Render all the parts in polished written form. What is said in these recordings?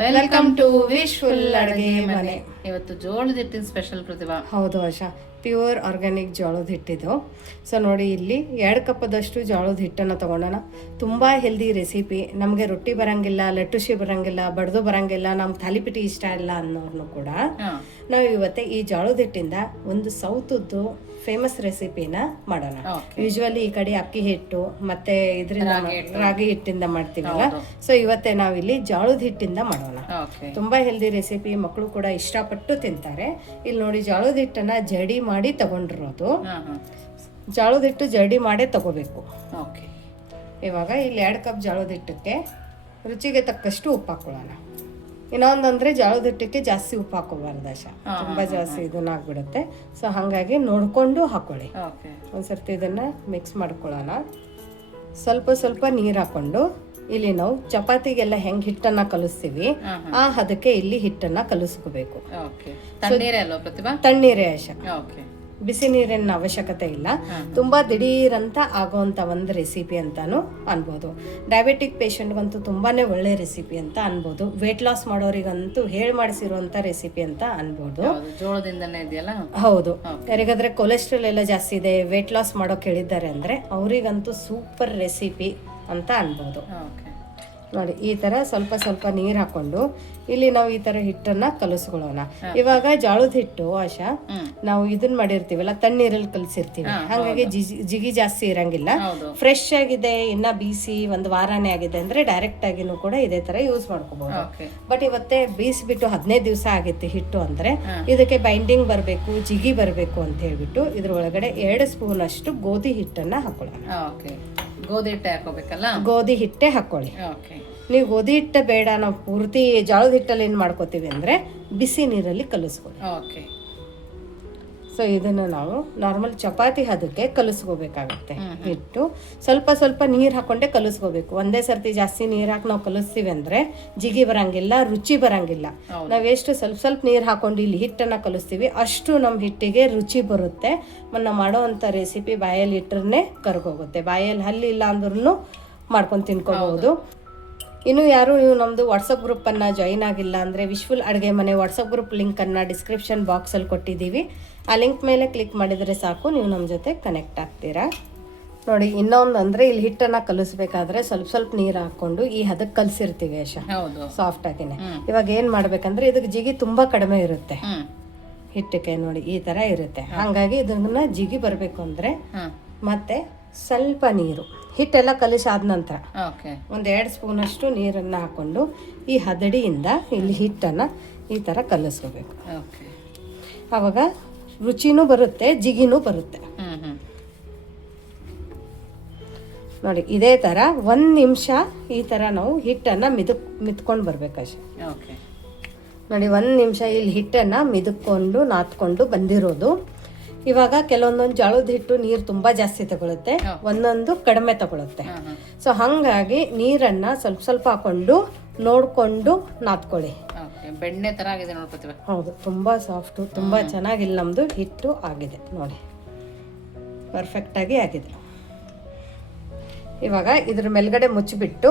Welcome to wishful ಅಡುಗೆ ಮನೆ. ಇವತ್ತು ಜೋಳದ ಹಿಟ್ಟಿನ ಸ್ಪೆಷಲ್ ಪ್ರತಿಭಾ. ಹೌದು ಆಶಾ, ಪ್ಯೂರ್ ಆರ್ಗ್ಯಾನಿಕ್ ಜೋಳದ ಹಿಟ್ಟಿದು. ಸೊ ನೋಡಿ, ಇಲ್ಲಿ 2 ಕಪ್ಪದಷ್ಟು ಜೋಳದ ಹಿಟ್ಟನ್ನು ತೊಗೊಂಡೋಣ. ತುಂಬ ಹೆಲ್ದಿ ರೆಸಿಪಿ. ನಮಗೆ ರೊಟ್ಟಿ ಬರಂಗಿಲ್ಲ, ಲಟ್ಟುಶಿ ಬರಂಗಿಲ್ಲ, ಬಡ್ದು ಬರಂಗಿಲ್ಲ, ನಮ್ಗೆ ತಾಲಿಪಿಟಿ ಇಷ್ಟ ಇಲ್ಲ ಅನ್ನೋರ್ನು ಕೂಡ ನಾವು ಇವತ್ತೇ ಈ ಜೋಳದ ಹಿಟ್ಟಿಂದ ಒಂದು ಸೌತದ್ದು ಫೇಮಸ್ ರೆಸಿಪಿನ ಮಾಡೋಣ. ಯೂಶುವಲಿ ಈ ಕಡೆ ಅಕ್ಕಿ ಹಿಟ್ಟು ಮತ್ತೆ ಇದರಿಂದ ರಾಗಿ ಹಿಟ್ಟಿಂದ ಮಾಡ್ತೀವಲ್ಲ, ಸೊ ಇವತ್ತೇ ನಾವಿಲ್ಲಿ ಜೋಳದ ಹಿಟ್ಟಿಂದ ಮಾಡೋಣ. ತುಂಬಾ ಹೆಲ್ದಿ ರೆಸಿಪಿ, ಮಕ್ಕಳು ಕೂಡ ಇಷ್ಟಪಟ್ಟು ತಿಂತಾರೆ. ಇಲ್ಲಿ ನೋಡಿ, ಜೋಳದ ಹಿಟ್ಟನ್ನ ಜಡಿ ಮಾಡಿ ತಗೊಂಡಿರೋದು. ಜೋಳದ ಹಿಟ್ಟು ಜಡಿ ಮಾಡೇ ತಗೋಬೇಕು. ಇವಾಗ ಇಲ್ಲಿ 2 ಕಪ್ ಜೋಳದ ಹಿಟ್ಟಕ್ಕೆ ರುಚಿಗೆ ತಕ್ಕಷ್ಟು ಉಪ್ಪು ಹಾಕೊಳ್ಳೋಣ. ಇನ್ನೊಂದಂದ್ರೆ ಜೋಳದ ಹಿಟ್ಟಕ್ಕೆ ಜಾಸ್ತಿ ಉಪ್ಪು ಹಾಕೋಬಾರ್ದು ಆಶಾ, ತುಂಬಾ ಜಾಸ್ತಿ ಇದನ್ನ ಆಗ್ಬಿಡುತ್ತೆ. ಸೊ ಹಾಗಾಗಿ ನೋಡ್ಕೊಂಡು ಹಾಕೊಳ್ಳಿ. ಒಂದ್ಸರ್ತಿ ಇದನ್ನ ಮಿಕ್ಸ್ ಮಾಡ್ಕೊಳ್ಳೋಣ. ಸ್ವಲ್ಪ ನೀರ್ ಹಾಕೊಂಡು ಇಲ್ಲಿ ನಾವು ಚಪಾತಿಗೆಲ್ಲ ಹೆಂಗ್ ಹಿಟ್ಟನ್ನ ಕಲಿಸ್ತೀವಿ ಆ ಹದಕ್ಕೆ ಇಲ್ಲಿ ಹಿಟ್ಟನ್ನ ಕಲಿಸ್ಕೋಬೇಕು. ತಣ್ಣೀರೇ ಆಶಾ, ಬಿಸಿ ನೀರಿನ ಅವಶ್ಯಕತೆ ಇಲ್ಲ. ತುಂಬಾ ದಿಢೀರಂತ ಆಗೋಂತ ಒಂದು ರೆಸಿಪಿ ಅಂತಾನು ಅನ್ಬೋದು. ಡಯಾಬಿಟಿಕ್ ಪೇಷಂಟ್ಗಂತೂ ತುಂಬಾನೇ ಒಳ್ಳೆ ರೆಸಿಪಿ ಅಂತ ಅನ್ಬೋದು. ವೇಟ್ ಲಾಸ್ ಮಾಡೋರಿಗಂತೂ ಹೇಳಿ ಮಾಡಿಸಿರುವಂತ ರೆಸಿಪಿ ಅಂತ ಅನ್ಬೋದು. ಜೋಳದಿಂದನೇ ಇದೆಯಲ್ಲ. ಹೌದು, ಯಾರಿಗಾದ್ರೆ ಕೊಲೆಸ್ಟ್ರಾಲ್ ಎಲ್ಲ ಜಾಸ್ತಿ ಇದೆ, ವೇಟ್ ಲಾಸ್ ಮಾಡೋಕೆ ಹೇಳಿದ್ದಾರೆ ಅಂದ್ರೆ ಅವರಿಗಂತೂ ಸೂಪರ್ ರೆಸಿಪಿ ಅಂತ ಅನ್ಬೋದು. ನೋಡಿ, ಈ ತರ ಸ್ವಲ್ಪ ನೀರ್ ಹಾಕೊಂಡು ಇಲ್ಲಿ ನಾವು ಈ ತರ ಹಿಟ್ಟನ್ನ ಕಲಿಸ್ಕೊಳ್ಳೋಣ. ಇವಾಗ ಜೋಳದ ಹಿಟ್ಟು ಆಶಾ, ನಾವು ಇದನ್ನ ಮಾಡಿರ್ತೀವಲ್ಲ, ತಣ್ಣೀರಲ್ಲಿ ಕಲಿಸಿರ್ತೀವಿ, ಹಾಗಾಗಿ ಜಿಗಿ ಜಾಸ್ತಿ ಇರಂಗಿಲ್ಲ. ಫ್ರೆಶ್ ಆಗಿದೆ, ಇನ್ನ ಬೀಸಿ 1 ವಾರನೇ ಆಗಿದೆ ಅಂದ್ರೆ ಡೈರೆಕ್ಟ್ ಆಗಿನೂ ಕೂಡ ಇದೇ ತರ ಯೂಸ್ ಮಾಡ್ಕೋಬಹುದು. ಬಟ್ ಇವತ್ತೇ ಬೀಸ್ಬಿಟ್ಟು 15 ದಿವಸ ಆಗಿತ್ತು ಹಿಟ್ಟು ಅಂದ್ರೆ, ಇದಕ್ಕೆ ಬೈಂಡಿಂಗ್ ಬರ್ಬೇಕು, ಜಿಗಿ ಬರ್ಬೇಕು ಅಂತ ಹೇಳ್ಬಿಟ್ಟು ಇದ್ರ ಒಳಗಡೆ 2 ಸ್ಪೂನ್ ಅಷ್ಟು ಗೋಧಿ ಹಿಟ್ಟನ್ನ ಹಾಕೊಳ್ಳೋಣ. ಗೋಧಿ ಹಿಟ್ಟೆ ಹಾಕೋಬೇಕಲ್ಲ? ಗೋಧಿ ಹಿಟ್ಟೆ ಹಾಕೊಳ್ಳಿ. ನೀವು ಗೋಧಿ ಹಿಟ್ಟ ಬೇಡ, ನಾವು ಪೂರ್ತಿ ಜೋಳದ ಹಿಟ್ಟಲ್ಲಿ ಏನ್ ಮಾಡ್ಕೋತೀವಿ ಅಂದ್ರೆ ಬಿಸಿ ನೀರಲ್ಲಿ ಕಲಿಸ್ಕೊಳ್ಳಿ. ಸೊ ಇದನ್ನ ನಾವು ನಾರ್ಮಲ್ ಚಪಾತಿ ಹದಕ್ಕೆ ಕಲಿಸ್ಕೋಬೇಕಾಗತ್ತೆ. ಹಿಟ್ಟು ಸ್ವಲ್ಪ ನೀರ್ ಹಾಕೊಂಡೆ ಕಲಿಸ್ಕೋಬೇಕು. ಒಂದೇ ಸರ್ತಿ ಜಾಸ್ತಿ ನೀರ್ ಹಾಕಿ ನಾವು ಕಲಿಸ್ತೀವಿ ಅಂದ್ರೆ ಜಿಗಿ ಬರಂಗಿಲ್ಲ, ರುಚಿ ಬರಂಗಿಲ್ಲ. ನಾವೆಷ್ಟು ಸ್ವಲ್ಪ ನೀರ್ ಹಾಕೊಂಡು ಇಲ್ಲಿ ಹಿಟ್ಟನ್ನ ಕಲಿಸ್ತೀವಿ ಅಷ್ಟು ನಮ್ಮ ಹಿಟ್ಟಿಗೆ ರುಚಿ ಬರುತ್ತೆ. ನಾವು ಮಾಡೋವಂಥ ರೆಸಿಪಿ ಬಾಯಲ್ಲಿ ಇಟ್ಟರೆ ಕರ್ಗೋಗುತ್ತೆ. ಬಾಯಲ್ಲಿ ಹಲ್ಲಿಲ್ಲ ಅಂದ್ರೂ ಮಾಡ್ಕೊಂಡು ತಿನ್ಕೋಬಹುದು. ಇನ್ನು ಯಾರು ನೀವು ನಮ್ಮದು ವಾಟ್ಸಪ್ ಗ್ರೂಪನ್ನು ಜಾಯಿನ್ ಆಗಿಲ್ಲ ಅಂದರೆ ವಿಶ್ಫುಲ್ ಅಡುಗೆ ಮನೆ ವಾಟ್ಸಪ್ ಗ್ರೂಪ್ ಲಿಂಕನ್ನು ಡಿಸ್ಕ್ರಿಪ್ಷನ್ ಬಾಕ್ಸಲ್ಲಿ ಕೊಟ್ಟಿದ್ದೀವಿ. ಆ ಲಿಂಕ್ ಮೇಲೆ ಕ್ಲಿಕ್ ಮಾಡಿದರೆ ಸಾಕು, ನೀವು ನಮ್ಮ ಜೊತೆ ಕನೆಕ್ಟ್ ಆಗ್ತೀರಾ. ನೋಡಿ, ಇನ್ನೊಂದು ಅಂದರೆ ಇಲ್ಲಿ ಹಿಟ್ಟನ್ನು ಕಲಿಸ್ಬೇಕಾದ್ರೆ ಸ್ವಲ್ಪ ನೀರು ಹಾಕ್ಕೊಂಡು ಈ ಹದಕ್ಕೆ ಕಲಿಸಿರ್ತೀವಿ ಆಶಾ, ಸಾಫ್ಟ್ ಆಗಿನೇ. ಇವಾಗ ಏನು ಮಾಡ್ಬೇಕಂದ್ರೆ ಇದಕ್ಕೆ ಜಿಗಿ ತುಂಬ ಕಡಿಮೆ ಇರುತ್ತೆ ಹಿಟ್ಟಕ್ಕೆ. ನೋಡಿ, ಈ ಥರ ಇರುತ್ತೆ. ಹಾಗಾಗಿ ಇದನ್ನ ಜಿಗಿ ಬರಬೇಕು ಅಂದರೆ ಮತ್ತೆ ಸ್ವಲ್ಪ ನೀರು, ಹಿಟ್ಟೆಲ್ಲ ಕಲಿಸಾದ ನಂತರ 1-2 ಸ್ಪೂನ್ ಅಷ್ಟು ನೀರನ್ನು ಹಾಕೊಂಡು ಈ ಹದಡಿಯಿಂದ ಇಲ್ಲಿ ಹಿಟ್ಟನ್ನು ಈ ಥರ ಕಲಿಸ್ಕೋಬೇಕು. ಆವಾಗ ರುಚಿನೂ ಬರುತ್ತೆ, ಜಿಗಿನೂ ಬರುತ್ತೆ. ನೋಡಿ, ಇದೇ ಥರ 1 ನಿಮಿಷ ಈ ಥರ ನಾವು ಹಿಟ್ಟನ್ನು ಮಿತ್ಕೊಂಡು ಬರ್ಬೇಕಷ್ಟೆ. ನೋಡಿ, 1 ನಿಮಿಷ ಇಲ್ಲಿ ಹಿಟ್ಟನ್ನು ಮಿದುಕೊಂಡು ನಾದ್ಕೊಂಡು ಬಂದಿರೋದು. ಇವಾಗ ಕೆಲವೊಂದೊಂದು ಜೋಳದ ಹಿಟ್ಟು ನೀರು ತುಂಬಾ ಜಾಸ್ತಿ ತಗೊಳುತ್ತೆ, ಒಂದೊಂದು ಕಡಿಮೆ ತಗೊಳುತ್ತೆ. ಸೊ ಹಂಗಾಗಿ ನೀರನ್ನ ಸ್ವಲ್ಪ ಹಾಕೊಂಡು ನೋಡ್ಕೊಂಡು ನಾದ್ಕೊಳ್ಳಿ. ಬೆಣ್ಣೆ ತರ ಆಗಿದೆ ನೋಡ್ಕೊತೀವಿ. ಹೌದು, ತುಂಬಾ ಸಾಫ್ಟ್, ತುಂಬಾ ಚೆನ್ನಾಗಿಲ್ಲ ನಮ್ದು ಹಿಟ್ಟು ಆಗಿದೆ. ನೋಡಿ, ಪರ್ಫೆಕ್ಟ್ ಆಗಿ ಆಗಿದೆ. ಇವಾಗ ಇದ್ರ ಮೇಲ್ಗಡೆ ಮುಚ್ಚಿಬಿಟ್ಟು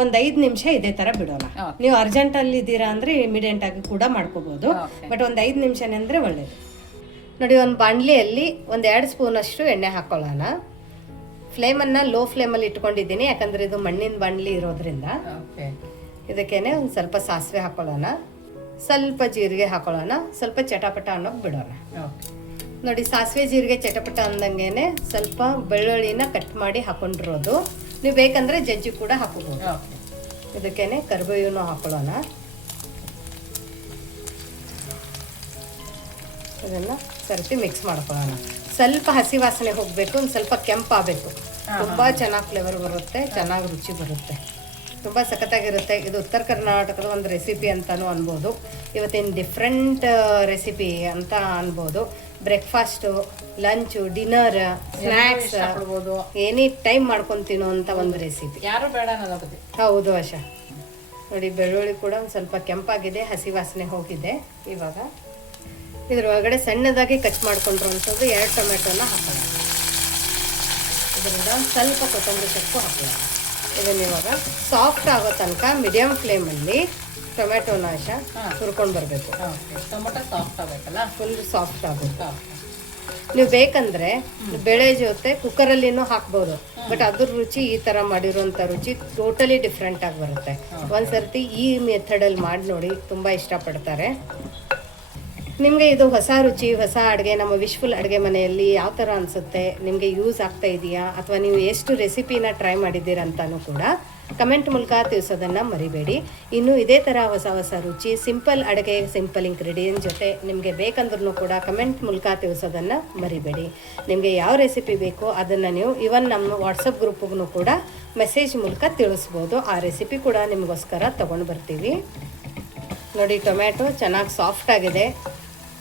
5 ನಿಮಿಷ ಇದೇ ತರ ಬಿಡೋಣ. ನೀವು ಅರ್ಜೆಂಟ್ ಅಲ್ಲಿ ಇದ್ದೀರಾ ಅಂದ್ರೆ ಇಮಿಡಿಯೇಟ್ ಆಗಿ ಕೂಡ ಮಾಡ್ಕೋಬಹುದು, ಬಟ್ 5 ನಿಮಿಷನೇ ಅಂದ್ರೆ ಒಳ್ಳೇದು. ನೋಡಿ, ಒಂದು ಬಾಣಲಿಯಲ್ಲಿ 1-2 ಸ್ಪೂನ್ ಅಷ್ಟು ಎಣ್ಣೆ ಹಾಕೊಳ್ಳೋಣ. ಫ್ಲೇಮನ್ನು ಲೋ ಫ್ಲೇಮಲ್ಲಿ ಇಟ್ಕೊಂಡಿದ್ದೀನಿ, ಯಾಕಂದ್ರೆ ಇದು ಮಣ್ಣಿನ ಬಾಣಲಿ ಇರೋದ್ರಿಂದ. ಇದಕ್ಕೇನೆ ಒಂದು ಸ್ವಲ್ಪ ಸಾಸಿವೆ ಹಾಕೊಳ್ಳೋಣ, ಸ್ವಲ್ಪ ಜೀರಿಗೆ ಹಾಕೊಳ್ಳೋಣ, ಸ್ವಲ್ಪ ಚಟಪಟ ಅನ್ನೋಕೆ ಬಿಡೋಣ. ನೋಡಿ, ಸಾಸಿವೆ ಜೀರಿಗೆ ಚಟಪಟ ಅಂದಂಗೆನೆ ಸ್ವಲ್ಪ ಬೆಳ್ಳುಳ್ಳಿನ ಕಟ್ ಮಾಡಿ ಹಾಕೊಂಡಿರೋದು. ನೀವು ಬೇಕಂದ್ರೆ ಜಜ್ಜಿ ಕೂಡ ಹಾಕೋಬಹುದು. ಇದಕ್ಕೇನೆ ಕರಿಬೇವನ್ನು ಹಾಕೊಳ್ಳೋಣ. ಇದನ್ನ ಸರ್ತಿ ಮಿಕ್ಸ್ ಮಾಡ್ಕೊಳ್ಳೋಣ. ಸ್ವಲ್ಪ ಹಸಿ ವಾಸನೆ ಹೋಗಬೇಕು, ಒಂದು ಸ್ವಲ್ಪ ಕೆಂಪಾಗಬೇಕು. ತುಂಬ ಚೆನ್ನಾಗಿ ಫ್ಲೇವರ್ ಬರುತ್ತೆ, ಚೆನ್ನಾಗಿ ರುಚಿ ಬರುತ್ತೆ, ತುಂಬ ಸಖತ್ತಾಗಿರುತ್ತೆ. ಇದು ಉತ್ತರ ಕರ್ನಾಟಕದ ಒಂದು ರೆಸಿಪಿ ಅಂತಲೂ ಅನ್ಬೋದು. ಇವತ್ತಿನ ಡಿಫ್ರೆಂಟ್ ರೆಸಿಪಿ ಅಂತ ಅನ್ಬೋದು. Breakfast, lunch, dinner, snacks any time ಮಾಡ್ಕೊಂಡು ತಿನ್ನುವಂಥ ಒಂದು ರೆಸಿಪಿ. ಯಾರು ಬೇಡ. ಹೌದು ಆಶಾ. ನೋಡಿ, ಬೆಳ್ಳುಳ್ಳಿ ಕೂಡ ಒಂದು ಸ್ವಲ್ಪ ಕೆಂಪಾಗಿದೆ, ಹಸಿ ವಾಸನೆ ಹೋಗಿದೆ. ಇವಾಗ ಇದ್ರ ಒಳಗಡೆ ಸಣ್ಣದಾಗಿ ಕಟ್ ಮಾಡ್ಕೊಂಡಿರುವಂಥದ್ದು 2 ಟೊಮೆಟೊನ ಹಾಕೋಣ. ಇದರಿಂದ ಸ್ವಲ್ಪ ಕೊತ್ತಂಬರಿ ಸೊಪ್ಪು ಹಾಕೋಣ. ಇದನ್ನ ಇವಾಗ ಸಾಫ್ಟ್ ಆಗೋ ತನಕ ಮೀಡಿಯಮ್ ಫ್ಲೇಮಲ್ಲಿ ಟೊಮ್ಯಾಟೊನ ಆಶಾ ಹುರ್ಕೊಂಡು ಬರಬೇಕು. ಓಕೆ, ಟೊಮೊಟೊ ಸಾಫ್ಟ್ ಆಗಬೇಕಲ್ಲ? ಫುಲ್ ಸಾಫ್ಟ್ ಆಗುತ್ತೆ. ಓಕೆ. ನೀವು ಬೇಕಂದ್ರೆ ಬೇಳೆ ಜೊತೆ ಕುಕ್ಕರಲ್ಲಿನೂ ಹಾಕ್ಬೋದು, ಬಟ್ ಅದ್ರ ರುಚಿ ಈ ಥರ ಮಾಡಿರೋಂಥ ರುಚಿ ಟೋಟಲಿ ಡಿಫ್ರೆಂಟ್ ಆಗಿ ಬರುತ್ತೆ. ಒಂದ್ಸರ್ತಿ ಈ ಮೆಥಡಲ್ಲಿ ಮಾಡಿ ನೋಡಿ, ತುಂಬ ಇಷ್ಟಪಡ್ತಾರೆ. ನಿಮಗೆ ಇದು ಹೊಸ ರುಚಿ, ಹೊಸ ಅಡುಗೆ, ನಮ್ಮ ವಿಶ್ಫುಲ್ ಅಡುಗೆ ಮನೆಯಲ್ಲಿ ಯಾವ ಥರ ಅನಿಸುತ್ತೆ, ನಿಮಗೆ ಯೂಸ್ ಆಗ್ತಾ ಇದೆಯಾ ಅಥವಾ ನೀವು ಎಷ್ಟು ರೆಸಿಪಿನ ಟ್ರೈ ಮಾಡಿದ್ದೀರಾ ಅಂತಲೂ ಕೂಡ ಕಮೆಂಟ್ ಮೂಲಕ ತಿಳಿಸೋದನ್ನು ಮರಿಬೇಡಿ. ಇನ್ನು ಇದೇ ಥರ ಹೊಸ ಹೊಸ ರುಚಿ, ಸಿಂಪಲ್ ಅಡುಗೆ, ಸಿಂಪಲ್ ಇಂಗ್ರೀಡಿಯೆಂಟ್ ಜೊತೆ ನಿಮಗೆ ಬೇಕಂದ್ರೂ ಕೂಡ ಕಮೆಂಟ್ ಮೂಲಕ ತಿಳಿಸೋದನ್ನು ಮರಿಬೇಡಿ. ನಿಮಗೆ ಯಾವ ರೆಸಿಪಿ ಬೇಕೋ ಅದನ್ನು ನೀವು ಇವನ್ ನಮ್ಮ ವಾಟ್ಸಪ್ ಗ್ರೂಪ್ಗೂ ಕೂಡ ಮೆಸೇಜ್ ಮೂಲಕ ತಿಳಿಸ್ಬೋದು. ಆ ರೆಸಿಪಿ ಕೂಡ ನಿಮಗೋಸ್ಕರ ತೊಗೊಂಡು ಬರ್ತೀವಿ. ನೋಡಿ, ಟೊಮ್ಯಾಟೊ ಚೆನ್ನಾಗಿ ಸಾಫ್ಟ್ ಆಗಿದೆ,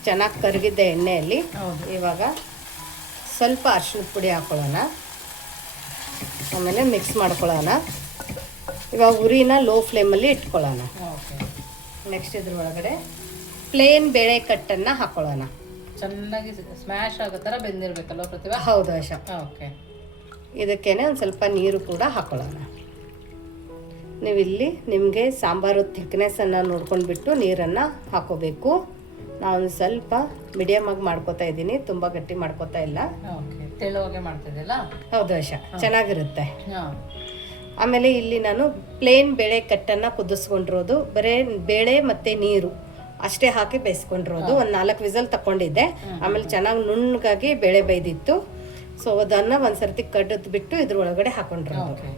ಚೆನ್ನಾಗಿ ಕರಗಿದ್ದೆ ಎಣ್ಣೆಯಲ್ಲಿ. ಇವಾಗ ಸ್ವಲ್ಪ ಅರಿಶಿಣದ ಪುಡಿ ಹಾಕ್ಕೊಳ್ಳೋಣ, ಆಮೇಲೆ ಮಿಕ್ಸ್ ಮಾಡ್ಕೊಳ್ಳೋಣ. ಇವಾಗ ಉರಿನ ಲೋ ಫ್ಲೇಮಲ್ಲಿ ಇಟ್ಕೊಳ್ಳೋಣ. ನೆಕ್ಸ್ಟ್ ಇದ್ರ ಒಳಗಡೆ ಪ್ಲೇನ್ ಬೇಳೆ ಕಟ್ಟನ್ನು ಹಾಕ್ಕೊಳ್ಳೋಣ. ಚೆನ್ನಾಗಿ ಸ್ಮ್ಯಾಶ್ ಆಗೋ ಥರ ಬೆಂದಿರಬೇಕಲ್ವ ಪ್ರತಿಭಾ? ಹೌದು ಆಶಾ. ಓಕೆ. ಇದಕ್ಕೇನೆ ಒಂದು ಸ್ವಲ್ಪ ನೀರು ಕೂಡ ಹಾಕ್ಕೊಳ್ಳೋಣ. ನೀವಿಲ್ಲಿ ನಿಮಗೆ ಸಾಂಬಾರು ಥಿಕ್ನೆಸ್ಸನ್ನು ನೋಡ್ಕೊಂಡ್ಬಿಟ್ಟು ನೀರನ್ನು ಹಾಕೋಬೇಕು. ನಾನು ಸ್ವಲ್ಪ ಮೀಡಿಯಮಾಗಿ ಮಾಡ್ಕೋತಾ ಇದ್ದೀನಿ, ತುಂಬ ಗಟ್ಟಿ ಮಾಡ್ಕೋತಾ ಇಲ್ಲ. ಓಕೆ, ತೆಳುವಾಗೆ ಮಾಡ್ತಿದ್ದಲ್ಲ? ಹೌದು ಆಶಾ, ಚೆನ್ನಾಗಿರುತ್ತೆ. ಆಮೇಲೆ ಇಲ್ಲಿ ನಾನು ಪ್ಲೇನ್ ಬೇಳೆ ಕಟ್ಟನ್ನು ಕುದಿಸ್ಕೊಂಡಿರೋದು, ಬರೀ ಬೇಳೆ ಮತ್ತು ನೀರು ಅಷ್ಟೇ ಹಾಕಿ ಬೇಯಿಸ್ಕೊಂಡಿರೋದು. ಒಂದು 4 ವಿಸಲ್ ತಗೊಂಡಿದ್ದೆ. ಆಮೇಲೆ ಚೆನ್ನಾಗಿ ನುಣ್ಣಗಾಗಿ ಬೇಳೆ ಬೇಯ್ದಿತ್ತು. ಸೊ ಅದನ್ನು ಒಂದ್ಸರ್ತಿ ಕಡ್ದು ಬಿಟ್ಟು ಇದ್ರ ಒಳಗಡೆ ಹಾಕೊಂಡಿರೋದು.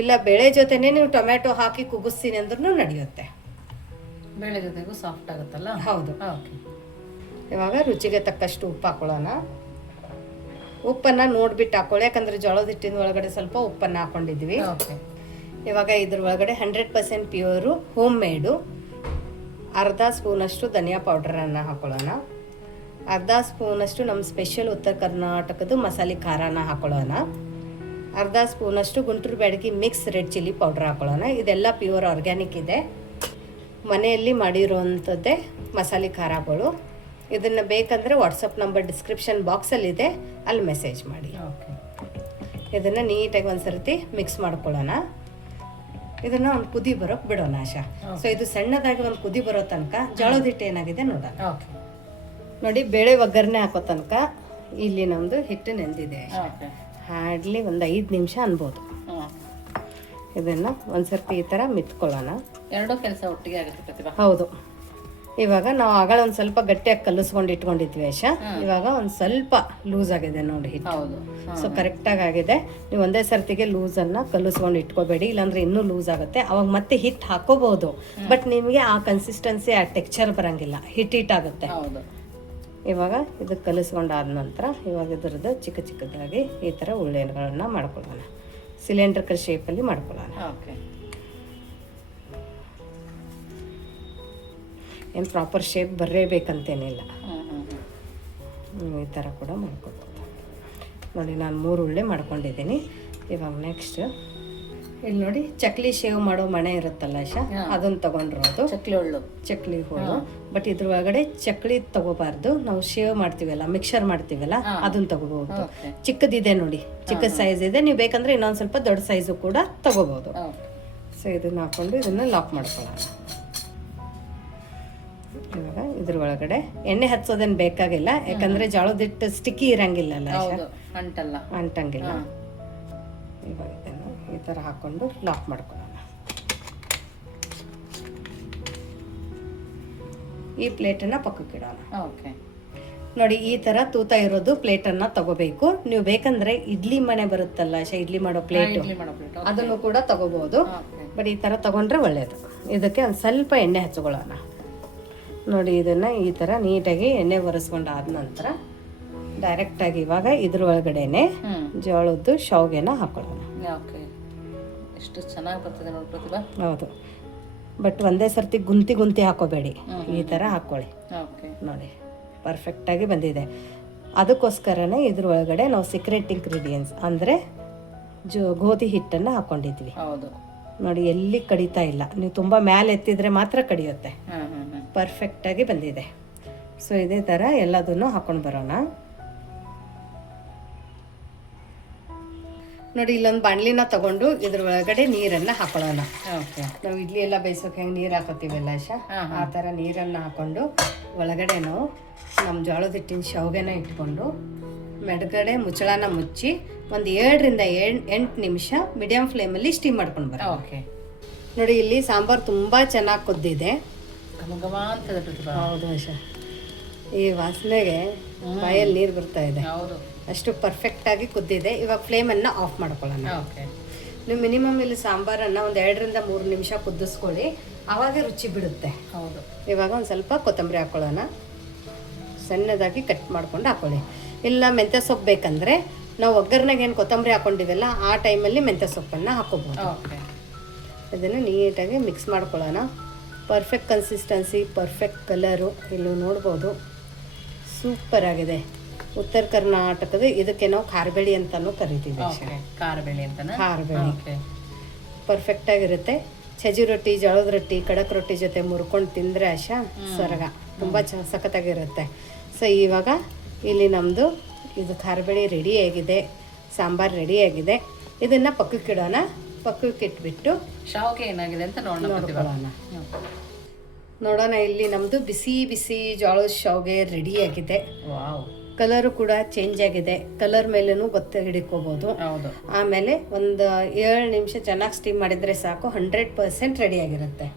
ಇಲ್ಲ ಬೇಳೆ ಜೊತೆನೇ ನೀವು ಟೊಮ್ಯಾಟೊ ಹಾಕಿ ಕುದಿಸ್ತೀನಿ ಅಂದ್ರೂ ನಡೆಯುತ್ತೆ. ಬೇಳೆ ಜೊತೆಗೂ ಸಾಫ್ಟ್ ಆಗುತ್ತಲ್ಲ? ಹೌದು. ಓಕೆ. ಇವಾಗ ರುಚಿಗೆ ತಕ್ಕಷ್ಟು ಉಪ್ಪು ಹಾಕೊಳ್ಳೋಣ. ಉಪ್ಪನ್ನು ನೋಡ್ಬಿಟ್ಟು ಹಾಕೊಳ್ಳಿ, ಯಾಕಂದರೆ ಜೋಳದ ಹಿಟ್ಟಿನ ಒಳಗಡೆ ಸ್ವಲ್ಪ ಉಪ್ಪನ್ನು ಹಾಕೊಂಡಿದ್ವಿ. ಓಕೆ. ಇವಾಗ ಇದ್ರ ಒಳಗಡೆ 100% ಪ್ಯೂರು ಹೋಮ್ ಮೇಡು ಅರ್ಧ ಸ್ಪೂನಷ್ಟು ಧನಿಯಾ ಪೌಡ್ರನ್ನು ಹಾಕೊಳ್ಳೋಣ. ಅರ್ಧ ಸ್ಪೂನಷ್ಟು ನಮ್ಮ ಸ್ಪೆಷಲ್ ಉತ್ತರ ಕರ್ನಾಟಕದ ಮಸಾಲೆ ಖಾರನ ಹಾಕೊಳ್ಳೋಣ. ಅರ್ಧ ಸ್ಪೂನಷ್ಟು Guntur Byadgi mix red chilli powder ಹಾಕೊಳ್ಳೋಣ. ಇದೆಲ್ಲ ಪ್ಯೂರ್ ಆರ್ಗ್ಯಾನಿಕ್ ಇದೆ, ಮನೆಯಲ್ಲಿ ಮಾಡಿರೋವಂಥದ್ದೇ ಮಸಾಲೆ ಖಾರಗಳು. ಇದನ್ನು ಬೇಕಂದರೆ ವಾಟ್ಸಪ್ ನಂಬರ್ ಡಿಸ್ಕ್ರಿಪ್ಷನ್ ಬಾಕ್ಸಲ್ಲಿದೆ, ಅಲ್ಲಿ ಮೆಸೇಜ್ ಮಾಡಿ. ಓಕೆ. ಇದನ್ನು ನೀಟಾಗಿ ಒಂದ್ಸರ್ತಿ ಮಿಕ್ಸ್ ಮಾಡ್ಕೊಳ್ಳೋಣ. ಇದನ್ನು ಒಂದು ಕುದಿ ಬರೋಕ್ಕೆ ಬಿಡೋಣ ಆಶಾ. ಸೊ ಇದು ಸಣ್ಣದಾಗಿ ಒಂದು ಕುದಿ ಬರೋ ತನಕ ಜೋಳದ ಹಿಟ್ಟು ಏನಾಗಿದೆ ನೋಡೋಣ. ಓಕೆ. ನೋಡಿ, ಬೇಳೆ ಒಗ್ಗರಣೆ ಹಾಕೋ ತನಕ ಇಲ್ಲಿ ನಮ್ಮದು ಹಿಟ್ಟು ನೆಂದಿದೆ. ಹಾರ್ಡ್ಲಿ ಒಂದು 5 ನಿಮಿಷ ಅನ್ಬೋದು. ಇದನ್ನು ಒಂದ್ಸರ್ತಿ ಈ ಥರ ಮಿತ್ಕೊಳ್ಳೋಣ. ಎರಡೂ ಕೆಲಸ ಒಟ್ಟಿಗೆ ಆಗುತ್ತೆ ಪ್ರತಿಭಾ? ಹೌದು. ಇವಾಗ ನಾವು ಆಗಳ ಒಂದು ಸ್ವಲ್ಪ ಗಟ್ಟಿಯಾಗಿ ಕಲಿಸ್ಕೊಂಡು ಇಟ್ಕೊಂಡಿದ್ವಿ ಆಶಾ. ಇವಾಗ ಒಂದು ಸ್ವಲ್ಪ ಲೂಸ್ ಆಗಿದೆ ನೋಡಿ ಹಿಟ್ಟು. ಹೌದು. ಸೊ ಕರೆಕ್ಟಾಗಿ ಆಗಿದೆ. ನೀವು ಒಂದೇ ಸರ್ತಿಗೆ ಲೂಸನ್ನು ಕಲಿಸ್ಕೊಂಡು ಇಟ್ಕೋಬೇಡಿ, ಇಲ್ಲಾಂದ್ರೆ ಇನ್ನೂ ಲೂಸ್ ಆಗುತ್ತೆ. ಅವಾಗ ಮತ್ತೆ ಹಿಟ್ಟು ಹಾಕೋಬಹುದು, ಬಟ್ ನಿಮಗೆ ಆ ಕನ್ಸಿಸ್ಟೆನ್ಸಿ, ಆ ಟೆಕ್ಸ್ಚರ್ ಬರಂಗಿಲ್ಲ, ಹಿಟ್ಟಾಗುತ್ತೆ. ಹೌದು. ಇವಾಗ ಇದು ಕಲಿಸ್ಕೊಂಡಾದ ನಂತರ ಇವಾಗ ಇದ್ರದ್ದು ಚಿಕ್ಕ ಚಿಕ್ಕದಾಗಿ ಈ ಥರ ಉಳ್ಳೆಗಳನ್ನು ಮಾಡ್ಕೊಳ್ಳೋಣ. ಸಿಲಿಂಡ್ರಿಕಲ್ ಶೇಪಲ್ಲಿ ಮಾಡ್ಕೊಳ್ಳೋಣ. ಓಕೆ. ಏನು ಪ್ರಾಪರ್ ಶೇಪ್ ಬರಬೇಕಂತೇನಿಲ್ಲ, ಈ ಥರ ಕೂಡ ಮಾಡ್ಕೊಬೋದು. ನೋಡಿ, ನಾನು 3 ಉಳ್ಳೆ ಮಾಡ್ಕೊಂಡಿದ್ದೀನಿ. ಇವಾಗ ನೆಕ್ಸ್ಟ್ ಇಲ್ಲಿ ನೋಡಿ, ಚಕ್ಲಿ ಶೇವ್ ಮಾಡೋ ಮಣೆ ಇರುತ್ತಲ್ಲ ಆಶಾ, ಅದನ್ನು ತಗೊಂಡಿರೋದು. ಚಕ್ಲಿ ಹೋಳು. ಬಟ್ ಇದ್ರ ಒಳಗಡೆ ಚಕ್ಲಿ ತಗೋಬಾರ್ದು, ನಾವು ಶೇವ್ ಮಾಡ್ತೀವಲ್ಲ, ಮಿಕ್ಸರ್ ಮಾಡ್ತೀವಲ್ಲ, ಅದನ್ನ ತಗೋಬಹುದು. ಚಿಕ್ಕದಿದೆ ನೋಡಿ, ಚಿಕ್ಕ ಸೈಜ್ ಇದೆ. ನೀವು ಬೇಕಂದ್ರೆ ಇನ್ನೊಂದು ಸ್ವಲ್ಪ ದೊಡ್ಡ ಸೈಜು ಕೂಡ ತಗೋಬಹುದು. ಸೊ ಇದನ್ನ ಹಾಕೊಂಡು ಇದನ್ನ ಲಾಕ್ ಮಾಡ್ಕೊಳ್ಳೋಣ. ಇವಾಗ ಇದ್ರ ಒಳಗಡೆ ಎಣ್ಣೆ ಹಚ್ಚೋದೇನು ಬೇಕಾಗಿಲ್ಲ, ಯಾಕಂದ್ರೆ ಜೋಳದ ಹಿಟ್ಟು ಸ್ಟಿಕ್ಕಿ ಇರಂಗಿಲ್ಲಲ್ಲ, ಅಂಟಂಗಿಲ್ಲ. ಇವಾಗ ಇದನ್ನು ಈ ಥರ ಹಾಕೊಂಡು ಲಾಕ್ ಮಾಡ್ಕೊಳ್ಳೋಣ. ಈ ಪ್ಲೇಟನ್ನು ಪಕ್ಕಕ್ಕಿಡೋಣ. ಓಕೆ. ನೋಡಿ, ಈ ಥರ ತೂತ ಇರೋದು ಪ್ಲೇಟನ್ನು ತಗೋಬೇಕು. ನೀವು ಬೇಕಂದ್ರೆ ಇಡ್ಲಿ ಮನೆ ಬರುತ್ತಲ್ಲ ಆಶಾ, ಇಡ್ಲಿ ಮಾಡೋ ಪ್ಲೇಟು, ಅದನ್ನು ಕೂಡ ತಗೋಬಹುದು. ಬಟ್ ಈ ಥರ ತಗೊಂಡ್ರೆ ಒಳ್ಳೆಯದು. ಇದಕ್ಕೆ ಒಂದು ಸ್ವಲ್ಪ ಎಣ್ಣೆ ಹಚ್ಕೊಳ್ಳೋಣ. ನೋಡಿ, ಇದನ್ನು ಈ ಥರ ನೀಟಾಗಿ ಎಣ್ಣೆ ಒರೆಸ್ಕೊಂಡಾದ ನಂತರ ಡೈರೆಕ್ಟಾಗಿ ಇವಾಗ ಇದ್ರ ಒಳಗಡೆನೆ ಜೋಳದ್ದು ಶಾವಿಗೆನ ಹಾಕೊಳ್ಳೋಣ. ಓಕೆ. ಎಷ್ಟು ಚೆನ್ನಾಗಿ ಬರ್ತದೆ ನೋಡಿ ಪ್ರತಿಭಾ. ಹೌದು, ಬಟ್ ಒಂದೇ ಸರ್ತಿ ಗುಂತಿ ಹಾಕೋಬೇಡಿ, ಈ ಥರ ಹಾಕ್ಕೊಳ್ಳಿ. ನೋಡಿ, ಪರ್ಫೆಕ್ಟಾಗಿ ಬಂದಿದೆ. ಅದಕ್ಕೋಸ್ಕರನೇ ಇದ್ರ ಒಳಗಡೆ ನಾವು ಸೀಕ್ರೆಟ್ ಇಂಗ್ರೀಡಿಯೆಂಟ್ಸ್ ಅಂದರೆ ಗೋಧಿ ಹಿಟ್ಟನ್ನು ಹಾಕ್ಕೊಂಡಿದ್ವಿ. ಹೌದು. ನೋಡಿ, ಎಲ್ಲಿ ಕಡಿತಾ ಇಲ್ಲ. ನೀವು ತುಂಬ ಮೇಲೆ ಎತ್ತಿದ್ರೆ ಮಾತ್ರ ಕಡಿಯುತ್ತೆ. ಪರ್ಫೆಕ್ಟಾಗಿ ಬಂದಿದೆ. ಸೊ ಇದೇ ಥರ ಎಲ್ಲದನ್ನು ಹಾಕೊಂಡು ಬರೋಣ. ನೋಡಿ ಇಲ್ಲೊಂದು ಬಾಣಲಿನ ತಗೊಂಡು ಇದ್ರ ಒಳಗಡೆ ನೀರನ್ನು ಹಾಕೊಳ್ಳೋಣ. ಓಕೆ. ನಾವು ಇಡ್ಲಿ ಎಲ್ಲ ಬೇಯಿಸೋಕೆ ಹೆಂಗೆ ನೀರು ಹಾಕೋತೀವಲ್ಲ ಆ ಥರ ನೀರನ್ನು ಹಾಕ್ಕೊಂಡು ಒಳಗಡೆ ನಾವು ನಮ್ಮ ಜೋಳದ ಹಿಟ್ಟಿನ ಶಾವಿಗೆನ ಇಟ್ಕೊಂಡು ಮೆಡಗಡೆ ಮುಚ್ಚಳನ ಮುಚ್ಚಿ ಒಂದು 7ರಿಂದ 8 ನಿಮಿಷ ಮೀಡಿಯಮ್ ಫ್ಲೇಮಲ್ಲಿ ಸ್ಟೀಮ್ ಮಾಡ್ಕೊಂಡು ಬರೋಣ. ಓಕೆ. ನೋಡಿ ಇಲ್ಲಿ ಸಾಂಬಾರು ತುಂಬ ಚೆನ್ನಾಗಿ ಕುದ್ದಿದೆ. ಘಮ ಅಂತದೆ ಪ್ರತಿಭಾ. ಹೌದು ಆಶಾ, ಈ ವಾಸನೆಗೆ ಬಾಯಲ್ಲಿ ನೀರು ಬರ್ತಾ ಇದೆ. ಹೌದು, ಅಷ್ಟು ಪರ್ಫೆಕ್ಟಾಗಿ ಕುದ್ದಿದೆ. ಇವಾಗ ಫ್ಲೇಮನ್ನು ಆಫ್ ಮಾಡ್ಕೊಳ್ಳೋಣ. ಓಕೆ. ನೀವು ಮಿನಿಮಮ್ ಇಲ್ಲಿ ಸಾಂಬಾರನ್ನು ಒಂದು 2ರಿಂದ 3 ನಿಮಿಷ ಕುದಿಸ್ಕೊಳ್ಳಿ, ಆವಾಗ ರುಚಿ ಬಿಡುತ್ತೆ. ಹೌದು. ಇವಾಗ ಒಂದು ಸ್ವಲ್ಪ ಕೊತ್ತಂಬರಿ ಹಾಕ್ಕೊಳ್ಳೋಣ, ಸಣ್ಣದಾಗಿ ಕಟ್ ಮಾಡ್ಕೊಂಡು ಹಾಕ್ಕೊಳ್ಳಿ. ಇಲ್ಲ ಮೆಂತ್ಯ ಸೊಪ್ಪು ಬೇಕಂದರೆ ನಾವು ಒಗ್ಗರಣೆಗೆ ಏನು ಕೊತ್ತಂಬರಿ ಹಾಕ್ಕೊಂಡಿವೆಲ್ಲ ಆ ಟೈಮಲ್ಲಿ ಮೆಂತ್ಯ ಸೊಪ್ಪನ್ನು ಹಾಕೋಬೋದು. ಓಕೆ. ಇದನ್ನು ನೀಟಾಗಿ ಮಿಕ್ಸ್ ಮಾಡ್ಕೊಳ್ಳೋಣ. ಪರ್ಫೆಕ್ಟ್ ಕನ್ಸಿಸ್ಟೆನ್ಸಿ, ಪರ್ಫೆಕ್ಟ್ ಕಲರು ಇಲ್ಲೂ ನೋಡ್ಬೋದು. ಸೂಪರ್ ಆಗಿದೆ. ಉತ್ತರ ಕರ್ನಾಟಕದ ಇದಕ್ಕೆ ನಾವು ಖಾರಬೇಳಿ ಅಂತಲೂ ಕರಿತೀವಿ. ಖಾರಬೇಳಿ ಅಂತನಾ? ಖಾರಬೇಳಿ ಪರ್ಫೆಕ್ಟಾಗಿರುತ್ತೆ. ಸಜ್ಜಿ ರೊಟ್ಟಿ, ಜೋಳದ ರೊಟ್ಟಿ, ಕಡಕ್ ರೊಟ್ಟಿ ಜೊತೆ ಮುರ್ಕೊಂಡು ತಿಂದರೆ ಆಶಾ ಸ್ವರ್ಗ, ತುಂಬ ಸಖತ್ತಾಗಿರುತ್ತೆ. ಸೊ ಇವಾಗ ಇಲ್ಲಿ ನಮ್ಮದು ಇದು ಖಾರಬೇಳಿ ರೆಡಿಯಾಗಿದೆ, ಸಾಂಬಾರು ರೆಡಿಯಾಗಿದೆ. ಇದನ್ನು ಪಕ್ಕಕ್ಕೆ ಇಡೋಣ. ಪಕ್ಕಕ್ಕೆ ಇಟ್ಬಿಟ್ಟು ಶಾವಿಗೆ ಏನಾಗಿದೆ ಅಂತ ನೋಡ್ಕೊಳ್ಳೋಣ. ನೋಡೋಣ, ಇಲ್ಲಿ ನಮ್ಮದು ಬಿಸಿ ಬಿಸಿ ಜೋಳದ ಶಾವಿಗೆ ರೆಡಿಯಾಗಿದೆ. ವಾವ್, ಕಲರು ಕೂಡ ಚೇಂಜ್ ಆಗಿದೆ. ಕಲರ್ ಮೇಲೂ ಗೊತ್ತ ಹಿಡ್ಕೋಬೋದು. ಆಮೇಲೆ ಒಂದು 7 ನಿಮಿಷ ಚೆನ್ನಾಗಿ ಸ್ಟೀಮ್ ಮಾಡಿದರೆ ಸಾಕು, 100% ರೆಡಿಯಾಗಿರುತ್ತೆ.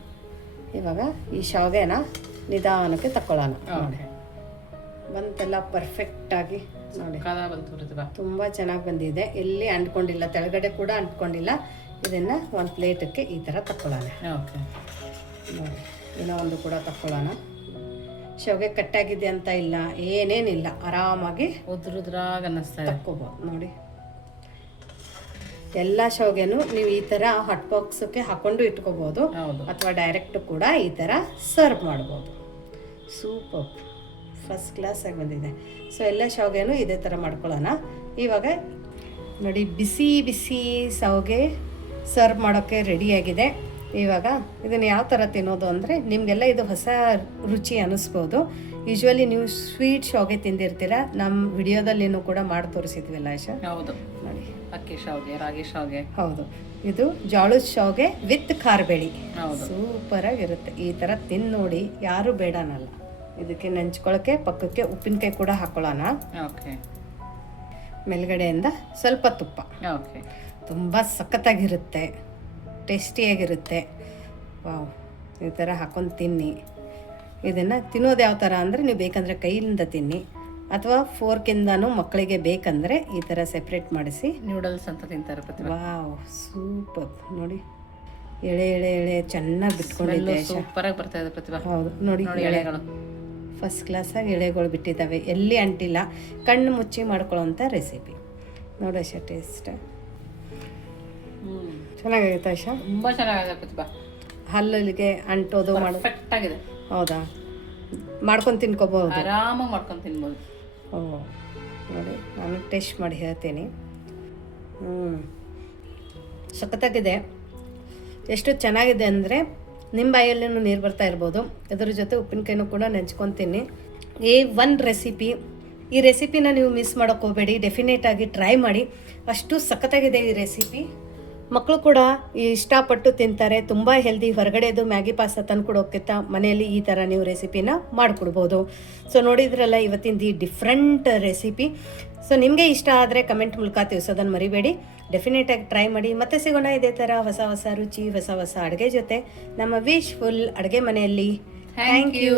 ಇವಾಗ ಈ ಶಾವಿಗೆನ ನಿಧಾನಕ್ಕೆ ತಗೊಳ್ಳೋಣ. ನೋಡಿ ಬಂತೆಲ್ಲ ಪರ್ಫೆಕ್ಟಾಗಿ ನೋಡಿ, ತುಂಬ ಚೆನ್ನಾಗಿ ಬಂದಿದೆ. ಎಲ್ಲಿ ಅಂಟ್ಕೊಂಡಿಲ್ಲ, ತೆಳಗಡೆ ಕೂಡ ಅಂಟ್ಕೊಂಡಿಲ್ಲ. ಇದನ್ನು ಒಂದು ಪ್ಲೇಟಕ್ಕೆ ಈ ಥರ ತಗೊಳ್ಳೋಣ. ನೋಡಿ ಇನ್ನೂ ಒಂದು ಕೂಡ ತಗೊಳ್ಳೋಣ. ಶಾವಿಗೆ ಕಟ್ಟಾಗಿದೆ ಅಂತ ಇಲ್ಲ, ಏನೇನಿಲ್ಲ, ಆರಾಮಾಗಿ ಉದ್ರುದ್ರಾಗ ಅನ್ನಿಸ್ತಾ ತಕ್ಕೋಬೋದು. ನೋಡಿ ಎಲ್ಲ ಶಾವಿಗೆನೂ ನೀವು ಈ ಥರ ಹಾಟ್ ಬಾಕ್ಸಕ್ಕೆ ಹಾಕೊಂಡು ಇಟ್ಕೋಬೋದು, ಅಥವಾ ಡೈರೆಕ್ಟ್ ಕೂಡ ಈ ಥರ ಸರ್ವ್ ಮಾಡ್ಬೋದು. ಸೂಪರ್, ಫಸ್ಟ್ ಕ್ಲಾಸಾಗಿ ಬಂದಿದೆ. ಸೊ ಎಲ್ಲ ಶಾವಿಗೆನೂ ಇದೇ ಥರ ಮಾಡ್ಕೊಳ್ಳೋಣ. ಇವಾಗ ನೋಡಿ ಬಿಸಿ ಬಿಸಿ ಶಾವಿಗೆ ಸರ್ವ್ ಮಾಡೋಕ್ಕೆ ರೆಡಿಯಾಗಿದೆ. ಇವಾಗ ಇದನ್ನು ಯಾವ ಥರ ತಿನ್ನೋದು ಅಂದರೆ, ನಿಮಗೆಲ್ಲ ಇದು ಹೊಸ ರುಚಿ ಅನ್ನಿಸ್ಬೋದು. ಯೂಶ್ವಲಿ ನೀವು ಸ್ವೀಟ್ ಶಾವಿಗೆ ತಿಂದಿರ್ತೀರ, ನಮ್ಮ ವಿಡಿಯೋದಲ್ಲಿನೂ ಕೂಡ ಮಾಡಿ ತೋರಿಸಿದ್ವಲ್ಲ ಆಶಾ. ಹೌದು ನೋಡಿ, ಅಕ್ಕಿ ಶಾವಿಗೆ, ರಾಗಿ ಶಾವಿಗೆ. ಹೌದು, ಇದು ಜೋಳದ ಶಾವಿಗೆ ವಿತ್ ಖಾರಬೇಳಿ. ಸೂಪರಾಗಿರುತ್ತೆ. ಈ ಥರ ತಿಂದು ನೋಡಿ, ಯಾರು ಬೇಡನಲ್ಲ. ಇದಕ್ಕೆ ನೆಂಚ್ಕೊಳ್ಳೋಕ್ಕೆ ಪಕ್ಕಕ್ಕೆ ಉಪ್ಪಿನಕಾಯಿ ಕೂಡ ಹಾಕೊಳ್ಳೋಣ. ಓಕೆ. ಮೇಲ್ಗಡೆಯಿಂದ ಸ್ವಲ್ಪ ತುಪ್ಪ. ಓಕೆ. ತುಂಬ ಸಖತ್ತಾಗಿರುತ್ತೆ, ಟೇಸ್ಟಿಯಾಗಿರುತ್ತೆ. ವಾವ್, ಈ ಥರ ಹಾಕೊಂಡು ತಿನ್ನಿ. ಇದನ್ನು ತಿನ್ನೋದು ಯಾವ ಥರ ಅಂದರೆ, ನೀವು ಬೇಕಂದರೆ ಕೈಯಿಂದ ತಿನ್ನಿ, ಅಥವಾ ಫೋರ್ಕಿಂದನೂ ಮಕ್ಕಳಿಗೆ ಬೇಕಂದರೆ ಈ ಥರ ಸೆಪ್ರೇಟ್ ಮಾಡಿಸಿ ನೂಡಲ್ಸ್ ಅಂತ ತಿಂತಾರೆ. Wow, super. ನೋಡಿ ಎಳೆ ಎಳೆ ಎಳೆ ಚೆನ್ನಾಗಿ ಬಿಟ್ಕೊಂಡಿದೆ. ಸೂಪರಾಗಿ ಬರ್ತಾ ಇದೆ ಪ್ರತಿಭಾ. ಹೌದು ನೋಡಿ, ಎಳೆಗಳು ಫಸ್ಟ್ ಕ್ಲಾಸಾಗಿ ಎಳೆಗಳು ಬಿಟ್ಟಿದ್ದಾವೆ, ಎಲ್ಲಿ ಅಂಟಿಲ್ಲ. ಕಣ್ಣು ಮುಚ್ಚಿ ಮಾಡ್ಕೊಳ್ಳೋಂಥ ರೆಸಿಪಿ ನೋಡಿ ಆಶಾ. ಟೇಸ್ಟ್ ಚೆನ್ನಾಗಾಗುತ್ತೆ ಆಶಾ, ತುಂಬ ಚೆನ್ನಾಗಿದೆ ಪ್ರತಿಭಾ. ಹಲ್ಲಿಗೆ ಅಂಟೋದು ಪರ್ಫೆಕ್ಟ್ ಆಗಿದೆ. ಹೌದಾ, ಮಾಡ್ಕೊಂಡು ತಿನ್ಕೋಬಹುದು, ಆರಾಮಾಗಿ ಮಾಡ್ಕೊಂಡು ತಿನ್ಬೋದು. ಓ ನೋಡಿ, ನಾನು ಟೇಸ್ಟ್ ಮಾಡಿ ಹೇಳ್ತೀನಿ. ಸಖತ್ತಾಗಿದೆ. ಎಷ್ಟು ಚೆನ್ನಾಗಿದೆ ಅಂದರೆ ನಿಮ್ಮ ಬಾಯಲ್ಲೂ ನೀರು ಬರ್ತಾ ಇರ್ಬೋದು. ಅದ್ರ ಜೊತೆ ಉಪ್ಪಿನಕಾಯಿನೂ ಕೂಡ ನೆಂಚ್ಕೊತೀನಿ. ಒಂದು ರೆಸಿಪಿ, ಈ ರೆಸಿಪಿನ ನೀವು ಮಿಸ್ ಮಾಡೋಕ್ಕೆ ಹೋಗಬೇಡಿ, ಡೆಫಿನೇಟಾಗಿ ಟ್ರೈ ಮಾಡಿ. ಅಷ್ಟು ಸಖತ್ತಾಗಿದೆ ಈ ರೆಸಿಪಿ. ಮಕ್ಕಳು ಕೂಡ ಇಷ್ಟಪಟ್ಟು ತಿಂತಾರೆ. ತುಂಬ ಹೆಲ್ದಿ. ಹೊರಗಡೆದು ಮ್ಯಾಗಿ ಪಾಸ್ತಾ ತಂದು ಕೊಡೋಕ್ಕಿಂತ ಮನೆಯಲ್ಲಿ ಈ ಥರ ನೀವು ರೆಸಿಪಿನ ಮಾಡಿಕೊಡ್ಬೋದು. ಸೊ ನೋಡಿದ್ರಲ್ಲ ಇವತ್ತಿಂದು ಈ ಡಿಫ್ರೆಂಟ್ ರೆಸಿಪಿ. ಸೊ ನಿಮಗೆ ಇಷ್ಟ ಆದರೆ ಕಮೆಂಟ್ ಮೂಲಕ ತಿಳಿಸೋದನ್ನು ಮರಿಬೇಡಿ. ಡೆಫಿನೆಟಾಗಿ ಟ್ರೈ ಮಾಡಿ. ಮತ್ತೆ ಸಿಗೋಣ ಇದೇ ಥರ ಹೊಸ ಹೊಸ ರುಚಿ, ಹೊಸ ಹೊಸ ಅಡುಗೆ ಜೊತೆ ನಮ್ಮ ವಿಶ್ಫುಲ್ ಅಡುಗೆ ಮನೆಯಲ್ಲಿ. Thank you.